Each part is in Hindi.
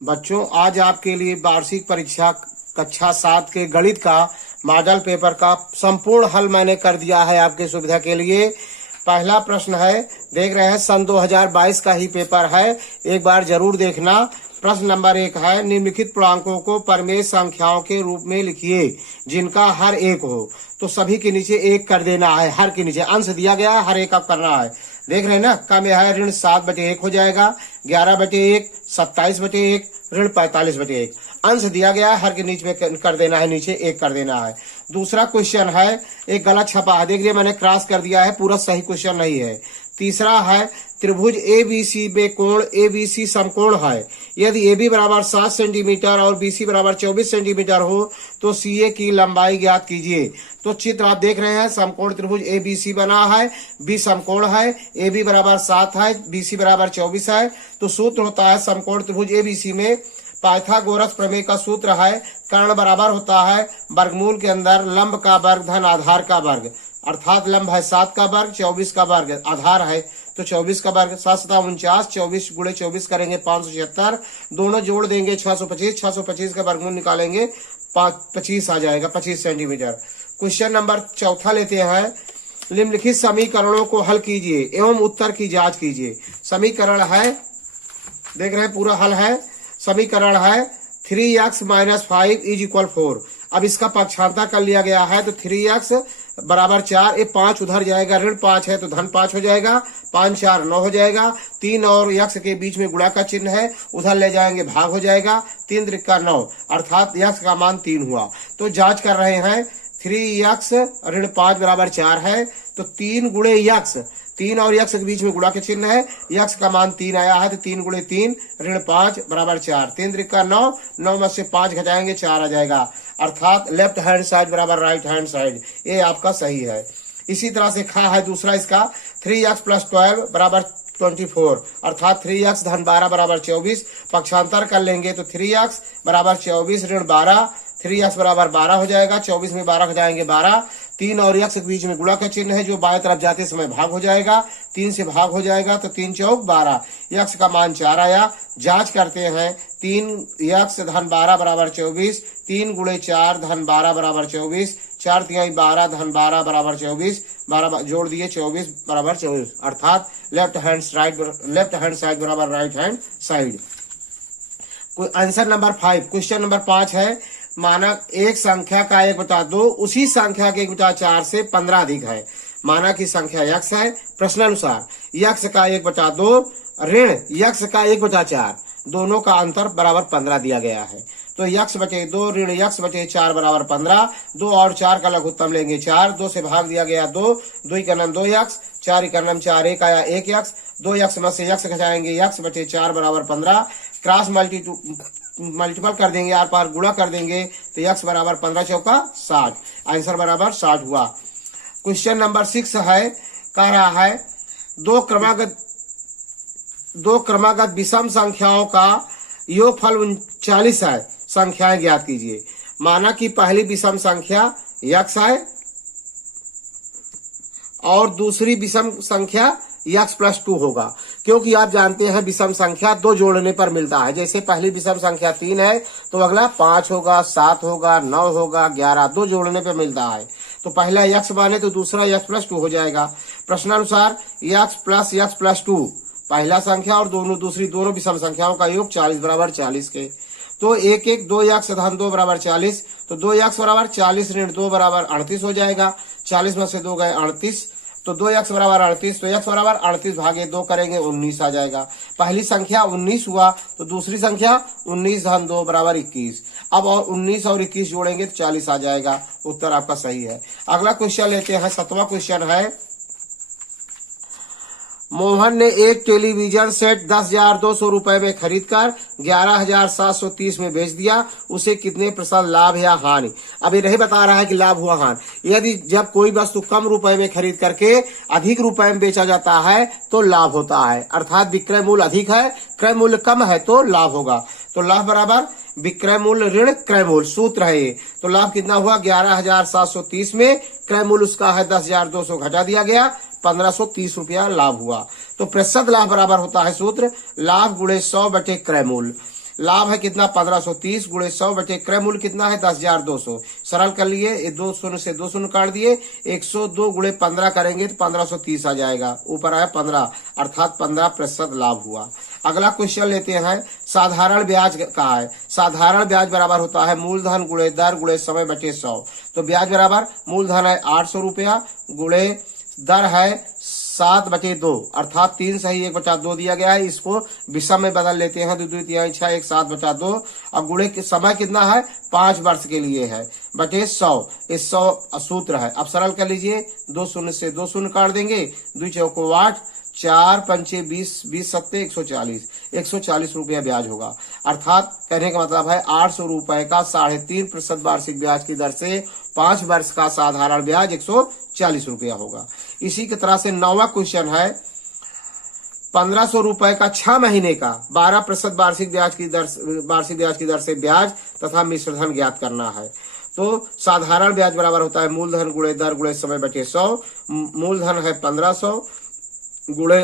बच्चों, आज आपके लिए वार्षिक परीक्षा कक्षा 7 के गणित का मॉडल पेपर का संपूर्ण हल मैंने कर दिया है आपकी सुविधा के लिए। पहला प्रश्न है, देख रहे हैं सन 2022 का ही पेपर है, एक बार जरूर देखना। प्रश्न नंबर 1 है, निम्नलिखित पूर्णांकों को परमेय संख्याओं के रूप में लिखिए जिनका हर एक हो। तो सभी के नीचे एक कर देना है, हर के नीचे अंश दिया गया है, हर एक आप करना है। देख रहे हैं ना, कम है ऋण 7/1 हो जाएगा, 11/1, 27/1, ऋण 45/1। अंश दिया गया है, हर के नीचे में कर देना है, नीचे एक कर देना है। दूसरा क्वेश्चन है, एक गलत छपा है, देखिए मैंने क्रॉस कर दिया है, पूरा सही क्वेश्चन नहीं है। तीसरा है, त्रिभुज ABC में कोण ABC समकोण है। यदि AB बराबर 7 सेंटीमीटर और BC बराबर 24 सेंटीमीटर हो तो CA की लंबाई ज्ञात कीजिए। तो चित्र आप देख रहे हैं, समकोण त्रिभुज ABC बना है, B समकोण है, AB बराबर 7 है, BC बराबर 24 है। तो सूत्र होता है समकोण त्रिभुज ABC में पाइथागोरस प्रमेय का सूत्र है, कर्ण बराबर होता है वर्गमूल के अंदर लंब का वर्ग धन आधार का वर्ग, अर्थात लंब है 7 का वर्ग, 24 का वर्ग आधार है तो 24 का वर्ग। 7 7 49, 24 गुणे 24 करेंगे 576, दोनों जोड़ देंगे 625, 625 का वर्गमूल निकालेंगे 25 आ जाएगा, 25 सेंटीमीटर। क्वेश्चन नंबर 4 लेते हैं, निम्नलिखित समीकरणों को हल कीजिए एवं उत्तर की जांच कीजिए। समीकरण है, देख रहे हैं पूरा हल है। समीकरण है 3x - 5 = 4। अब इसका पक्षांतर कर लिया गया है तो 3x बराबर 4, ये 5 उधर जाएगा, ऋण 5 है तो धन 5 हो जाएगा, 5 4 9 हो जाएगा। 3 और x के बीच में गुणा का चिन्ह है, उधर ले जाएंगे भाग हो जाएगा, 3 त्रिका 9 अर्थात x का मान 3 हुआ। तो जांच कर रहे हैं, 3x ऋण 5 बराबर 4 है तो 3 गुणे x, 3 और x के बीच में गुणा के चिन्ह है, x का मान 3 आया है तो 3 गुणे 3 ऋण 5 बराबर 4, 3 त्रिका 9, 9 में से 5 घटाएंगे 4 आ जाएगा, अर्थात लेफ्ट हैंड साइड बराबर राइट हैंड साइड, ये आपका सही है। इसी तरह से खा है दूसरा इसका, 3x + 12 बराबर 24 अर्थात 3x धन 12 बराबर 24। पक्षांतर कर लेंगे तो 3x बराबर 24 ऋण 12, 3x बराबर 12 हो जाएगा, 24 में 12 घटाएंगे 12, 3 और x के बीच में गुणा का चिन्ह है जो बाएं तरफ जाते समय भाग हो जाएगा, 3 से भाग हो जाएगा तो 3 चौक 12, x का मान 4 आया। जांच करते हैं, 3x धन 12 बराबर 24, 3 गुणे 4 धन 12 बराबर 24, 4 तिहाई 12 धन 12 बराबर 24, 12 जोड़ दिए 24 बराबर 24 अर्थात लेफ्ट हैंड साइड बराबर right hand side. Answer number 5। Question number 5 है, माना एक संख्या का 1/2 उसी संख्या के 1/4 से 15 अधिक है। माना की संख्या x है, प्रश्नानुसार x का 1/2 ऋण x का 1/4 दोनों का अंतर बराबर 15 दिया गया है। तो x/2 ऋण x/4 बराबर 15, 2 और 4 का लघुत्तम लेंगे 4, 2 से भाग दिया गया 2, 2 का नाम 2x, 4 का नाम 4, 1 आया 1x, 2x में से x घटाएंगे x/4 बराबर 15, क्रॉस मल्टीपल कर देंगे, आर पार गुणा कर देंगे तो x बराबर 15 चौका 60, आंसर बराबर 60 हुआ। क्वेश्चन नंबर 6 है, कह रहा है दो क्रमागत विषम संख्याओं का योगफल 39 है, संख्याएं ज्ञात कीजिए। माना कि पहली विषम संख्या x है और दूसरी विषम संख्या x + 2 होगा, क्योंकि आप जानते हैं विषम संख्या 2 जोड़ने पर मिलता है। जैसे पहली विषम संख्या 3 है तो अगला 5 होगा, 7 होगा, 9 होगा, 11, 2 जोड़ने पर मिलता है। तो पहला x माने तो दूसरा x + 2 हो जाएगा। प्रश्नानुसार x + 2 पहला संख्या और दूसरी दोनों विषम संख्याओं का योग 40 बराबर 40 के। तो 1 1 2x धन 2 बराबर 40, तो 2x बराबर 40 ऋण 2 बराबर 38 हो जाएगा, 40 में से 2 गए 38, तो 2x बराबर 38, तो x बराबर 38 भागे 2 करेंगे 19 आ जाएगा। पहली संख्या 19 हुआ तो दूसरी संख्या 19 धन 2 बराबर 21। अब और 19 और 21 जोड़ेंगे तो 40 आ जाएगा, उत्तर आपका सही है। अगला क्वेश्चन लेते हैं, 7वां क्वेश्चन है, मोहन ने एक टेलीविजन सेट 10,200 रुपए में खरीदकर 11,730 में बेच दिया, उसे कितने % लाभ या हानि। अब ये नहीं बता रहा है कि लाभ हुआ हानि। यदि जब कोई वस्तु कम रुपए में खरीद करके अधिक रुपए में बेचा जाता है तो लाभ होता है, अर्थात विक्रय मूल्य अधिक है, क्रय मूल्य कम है तो लाभ होगा। तो लाभ बराबर विक्रय मूल्य ऋण क्रय मूल्य, सूत्र है ये। तो लाभ कितना हुआ, 11,730 में क्रय मूल्य उसका है 10,200 घटा दिया गया, 1530 रुपया लाभ हुआ। तो प्रतिशत लाभ बराबर होता है सूत्र लाभ गुणे 100 बटे क्रय मूल्य। लाभ है कितना 1530 गुणे 100 बटे क्रय मूल्य कितना है 10,200। सरल कर लिए, ये 2 शून्य से 2 शून्य काट दिए, 102 गुणे 15 करेंगे तो 1530 आ जाएगा, ऊपर आया 15 अर्थात 15% लाभ हुआ। अगला क्वेश्चन लेते हैं, साधारण ब्याज का है। साधारण ब्याज बराबर होता है मूलधन गुणे दर गुणे समय बटे 100। तो ब्याज बराबर मूलधन है 800 रुपया गुणे दर है 7/2 अर्थात 3 सही 1/2 दिया गया है। इसको विषम में बदल लेते हैं, 2 2 3 6 1 7/2। अब गुणे के समय कितना है 5 वर्ष के लिए है बटे 100, इस 100 सूत्र है। अब सरल कर लीजिए, 2 शून्य से 2 शून्य काट देंगे, 2 चौको 8, 4 पंचे 20, 20 सत्ते 140, 140 रुपया ब्याज होगा। अर्थात कहने का मतलब है 800 रुपए का 3.5% वार्षिक ब्याज की दर से 5 वर्ष का साधारण ब्याज 140 रुपया होगा। इसी की तरह से 9वां क्वेश्चन है, 1500 रुपए का 6 महीने का 12% वार्षिक ब्याज की दर से ब्याज तथा मिश्र धन ज्ञात करना है। तो साधारण ब्याज बराबर होता है मूलधन गुणे दर गुणे समय बटे 100। मूलधन है 1500 गुणे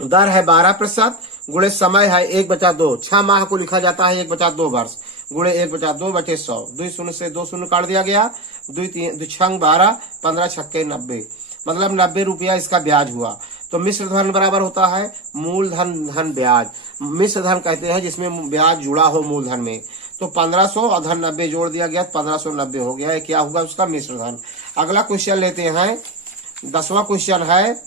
दर है 12% गुणे समय है 1/2। 6 माह को लिखा जाता है 1/2 वर्ष गुणे 1/2 बटे 100। 2 शून्य से 2 शून्य काट दिया गया, 2 3 6 12, 15 छक्के 90, मतलब 90 रुपया इसका ब्याज हुआ। तो मिश्र धन बराबर होता है मूलधन धन ब्याज। मिश्र धन कहते हैं जिसमें ब्याज जुड़ा हो मूलधन में। तो 1500 और धन 90 जोड़ दिया गया, 1590 हो गया। क्या होगा उसका मिश्र धन। अगला क्वेश्चन लेते हैं, 10वां क्वेश्चन है,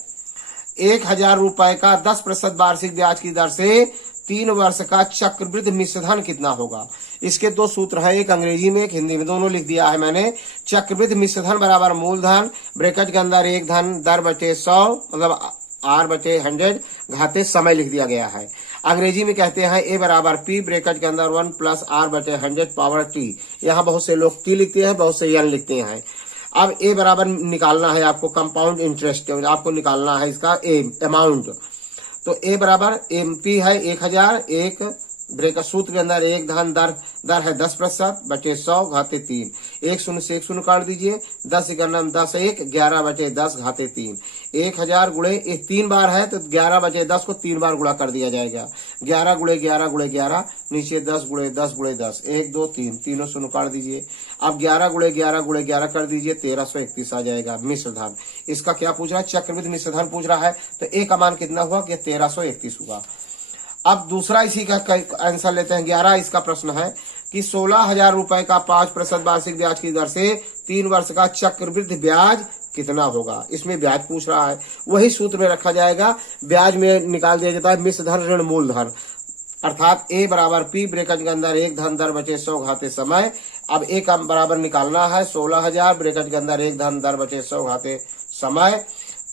1000 रुपए का 10% वार्षिक ब्याज की दर से 3 वर्ष का चक्रवृद्धि मिश्र धन कितना होगा। इसके 2 सूत्र है, एक अंग्रेजी में एक हिंदी में, दोनों लिख दिया है मैंने। चक्रवृद्धि मिश्र धन बराबर मूलधन ब्रैकेट के अंदर 1 धन दर बटे 100 मतलब R/100 घाते समय लिख दिया गया है। अंग्रेजी में कहते हैं A बराबर P ब्रैकेट के अंदर 1 प्लस R/100 पावर T। यहाँ बहुत से लोग T लिखते हैं, बहुत से N लिखते हैं। अब A बराबर निकालना है आपको, कंपाउंड इंटरेस्ट आपको निकालना है इसका अमाउंट। तो A बराबर MP है 1000, एक ब्रेकर सूत्र के अंदर 1 धन दर है 10% बटे 100 घाते 3। 1 शून्य से 1 शून्य काट दीजिए, 10 गणना 10 1 11 बटे 10 घाते 3। 1000 गुणे 3 बार है तो 11 बटे 10 को 3 बार गुणा कर दिया जाएगा। 11 गुणे 11 गुणे 11 नीचे 10 गुणे 10 गुणे 10, 1 2 3 तीनों शून्य काट दीजिए। अब 11 गुणे 11 गुणे 11 कर दीजिए, 1331 आ जाएगा मिश्र धन। इसका क्या पूछ रहा है, चक्रवृद्धि मिश्र धन पूछ रहा है। तो A का मान कितना हुआ कि 1331 हुआ। अब दूसरा इसी का आंसर लेते हैं। 11 इसका प्रश्न है कि 16,000 रुपए का 5% वार्षिक ब्याज की दर से 3 वर्ष का चक्रवृद्धि ब्याज कितना होगा। इसमें ब्याज पूछ रहा है, वही सूत्र में रखा जाएगा। ब्याज में निकाल दिया जाता है मिश्र धन ऋण मूलधन, अर्थात A बराबर P ब्रैकेट के अंदर 1 धन दर बचे 100 घाते समय। अब A का बराबर निकालना है 16,000 ब्रैकेट के अंदर 1 धन दर बचे 100 घाते समय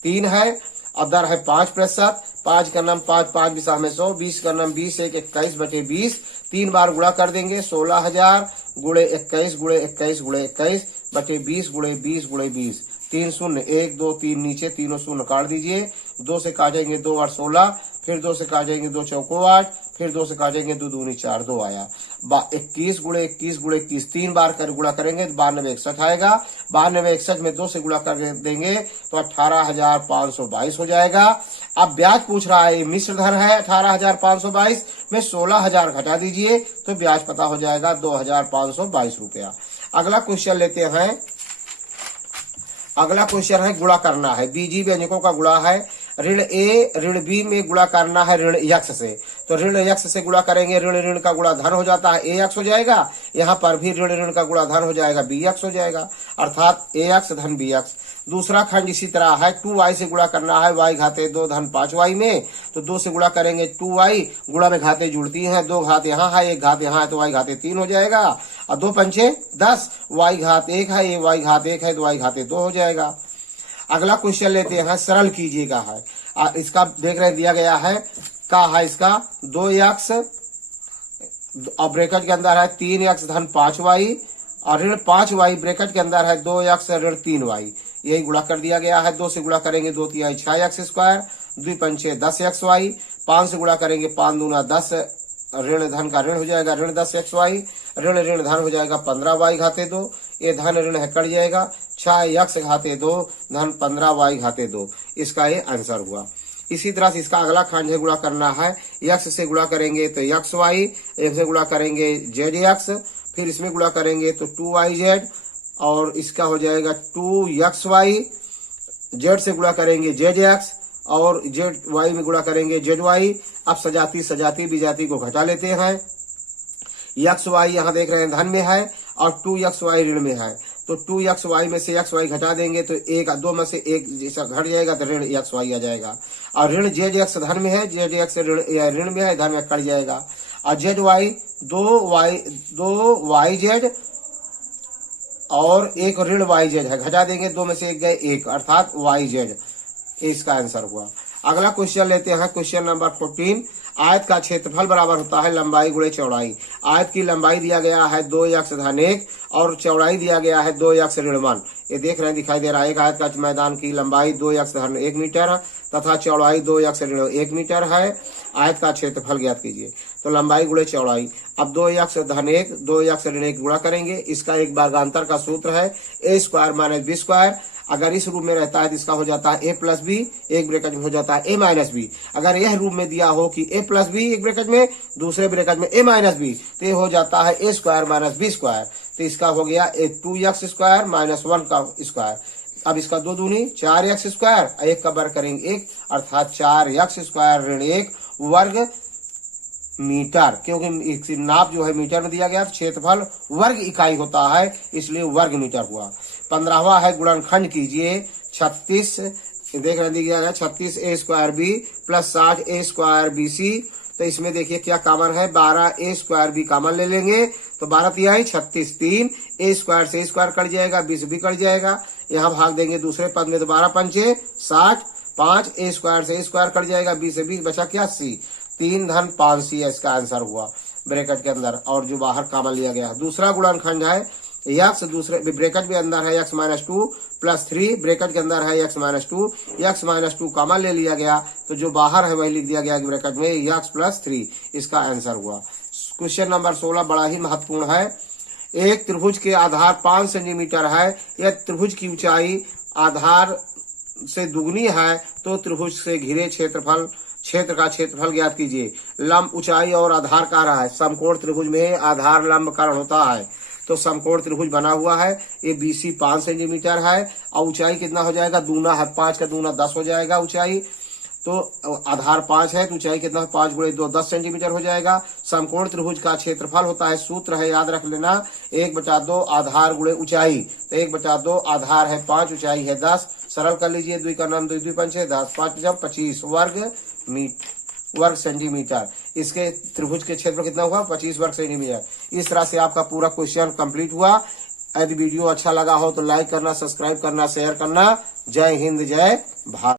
3 है और दर है 5%। 5 का नाम 5 5 दिशा में 100, 20 का नाम 20 1 21 बटे 20। 3 बार गुणा कर देंगे, 16,000 गुणे 21 गुणे 21 गुणे 21 बटे 20 गुणे 20 गुणे 20। 3 शून्य 1 2 3 नीचे तीनों शून्य काट दीजिए। 2 से काटेंगे 2 और 16, फिर 2 से काटेंगे 2 चौको 8, फिर 2 से काटेंगे 2 दूनी 4, 2 आया। 21 गुणे 21 गुणे 21 3 बार कर गुणा करेंगे तो 92 61 आएगा। 92 61 में 2 से गुणा कर देंगे तो 18,522 हो जाएगा। अब ब्याज पूछ रहा है, मिश्र धन है 18,522 में 16,000 घटा दीजिए तो ब्याज पता हो जाएगा 2,522 रुपया। अगला क्वेश्चन लेते हैं। अगला क्वेश्चन है गुणा करना है, बीजी व्यंजकों का गुणा है। ऋण ए ऋण बी में गुणा करना है ऋण यक्ष से। तो ऋण यक्ष से गुणा करेंगे, ऋण ऋण का गुणा धन हो जाता है, ए यक्ष हो जाएगा। यहाँ पर भी ऋण ऋण का गुणा धन हो जाएगा, बी यक्ष हो जाएगा, अर्थात ए यक्ष धन बी यक्ष। दूसरा खंड इसी तरह है, 2y से गुणा करना है y घाते 2 धन 5y में। तो 2 से गुणा करेंगे 2y, गुणा में घाते जुड़ती हैं, 2 घात यहाँ है 1 घात यहाँ है तो y घाते 3 हो जाएगा। और 2 पंचे 10, y घात 1 है, ये y घात 1 है तो y घाते 2 हो जाएगा। अगला क्वेश्चन लेते हैं, सरल कीजिएगा है। इसका देख रहे दिया गया है, का है इसका 2x और ब्रैकेट के अंदर है 3x धन 5y और ऋण 5y ब्रैकेट के अंदर है 2x ऋण 3y। यही गुणा कर दिया गया है। 2 से गुणा करेंगे 2 3 6x स्क्वायर, 2 पंचे 10xy। 5 से गुणा करेंगे 5 दूना 10, ऋण धन का ऋण हो जाएगा ऋण 10xy, ऋण ऋण धन हो जाएगा 15y घाते 2। ये धन ऋण है कट जाएगा, 6x घाते 2 धन 15y घाते 2। इसका ये आंसर हुआ। इसी तरह से इसका अगला खंड है गुणा करना है। x से गुणा करेंगे तो xy, x से गुणा करेंगे zx, फिर इसमें गुणा करेंगे तो 2yz, और इसका हो जाएगा 2xy, z से गुणा करेंगे zx, और zy में गुणा करेंगे zy। अब सजाती विजाती को घटा लेते हैं। xy यहाँ देख रहे हैं धन में है और 2xy ऋण में है, तो 2xy में से xy घटा देंगे तो एक दो में से एक जैसा घट जाएगा तो ऋण xy आ जाएगा। और ऋण zx धन में है, zx ऋण में है, धन में कट जाएगा। और zy 2yz और एक ऋण yz है, घटा देंगे, दो में से एक गए एक, अर्थात yz। इसका आंसर हुआ। अगला क्वेश्चन लेते हैं, क्वेश्चन नंबर 14। आयत का क्षेत्रफल बराबर होता है लंबाई गुणे चौड़ाई। आयत की लंबाई दिया गया है 2x धन 1 और चौड़ाई दिया गया है 2x ऋण 1। ये देख रहे हैं, दिखाई दे रहा है। एक आयत का मैदान की लंबाई 2x धन 1 मीटर तथा चौड़ाई 2x ऋण 1 मीटर है। आयत का क्षेत्रफल ज्ञात कीजिए। तो लंबाई गुणे चौड़ाई, अब 2x धन 1 2x ऋण 1 गुणा करेंगे। इसका एक वर्गांतर का सूत्र है a square minus b square. अगर इस रूप में रहता है तो इसका हो जाता है a प्लस बी, एक ब्रैकेट में हो जाता है a माइनस बी। अगर यह रूप में दिया हो कि a प्लस बी एक ब्रैकेट में, दूसरे ब्रैकेट में a माइनस बी, तो ये हो जाता है a square minus b square. तो इसका हो गया 2x स्क्वायर माइनस 1 का स्क्वायर। अब इसका 2 दूनी 4x स्क्वायर, एक का वर्ग करेंगे 1, अर्थात 4x स्क्वायर ऋण 1 वर्ग मीटर, क्योंकि नाप जो है मीटर में दिया गया, क्षेत्रफल वर्ग इकाई होता है, इसलिए वर्ग मीटर हुआ। 15वां है गुणनखंड कीजिए। 36 देख रहे दिया गया 36a square B plus 60a square B C. तो इसमें देखिए क्या कॉमन है, 12a स्क्वायर बी कॉमन ले लेंगे तो 12 तिहाई 36, 3 a स्क्वायर से स्क्वायर कट जाएगा, बी से भी कट जाएगा। यहाँ भाग देंगे दूसरे पद में तो 12 पंचे 60, 5 a स्क्वायर से स्क्वायर कट जाएगा, बी से बी बचा क्या c, 3 धन 5c इसका आंसर हुआ ब्रैकेट के अंदर, और जो बाहर कॉमन लिया गया। दूसरा गुणनखंड है x, दूसरे ब्रैकेट के अंदर है x माइनस 2 प्लस 3, ब्रैकेट के अंदर है x minus 2, x minus 2 common ले लिया गया तो जो बाहर है वही लिख दिया गया ब्रैकेट में x प्लस 3, इसका आंसर हुआ। क्वेश्चन नंबर 16 बड़ा ही महत्वपूर्ण है। एक त्रिभुज के आधार 5 सेंटीमीटर है, यह त्रिभुज की ऊंचाई आधार से दुगनी है तो त्रिभुज से घिरे क्षेत्र का क्षेत्रफल ज्ञात कीजिए। लंब ऊंचाई और आधार का रहा है, समकोण त्रिभुज में आधार लंब कर्ण होता है, तो समकोण त्रिभुज बना हुआ है। ये BC 5 सेंटीमीटर है और ऊंचाई कितना हो जाएगा, दूना है, 5 का दूना 10 हो जाएगा ऊंचाई। तो आधार 5 है तो ऊंचाई कितना, 5 गुणे 2 10 सेंटीमीटर हो जाएगा। समकोण त्रिभुज का क्षेत्रफल होता है, सूत्र है याद रख लेना, 1/2 आधार गुणे ऊंचाई। तो 1/2 आधार है 5, ऊंचाई है 10, सरल कर लीजिए, 2 का नाम 2 2 पंचे 10, 5 जब 25 वर्ग सेंटीमीटर। इसके त्रिभुज के क्षेत्र कितना हुआ, 25 वर्ग सेंटीमीटर। इस तरह से आपका पूरा क्वेश्चन कंप्लीट हुआ। यदि वीडियो अच्छा लगा हो तो लाइक करना, सब्सक्राइब करना, शेयर करना। जय हिंद, जय भारत।